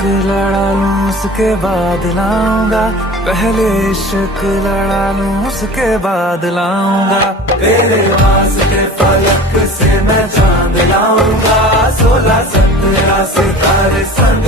इश्क लड़ा लूं उसके बाद लाऊंगा, पहले इश्क लड़ा लूं उसके बाद लाऊंगा। तेरे वास्ते फलक से मैं चांद लाऊंगा, 16 17 सितारे सन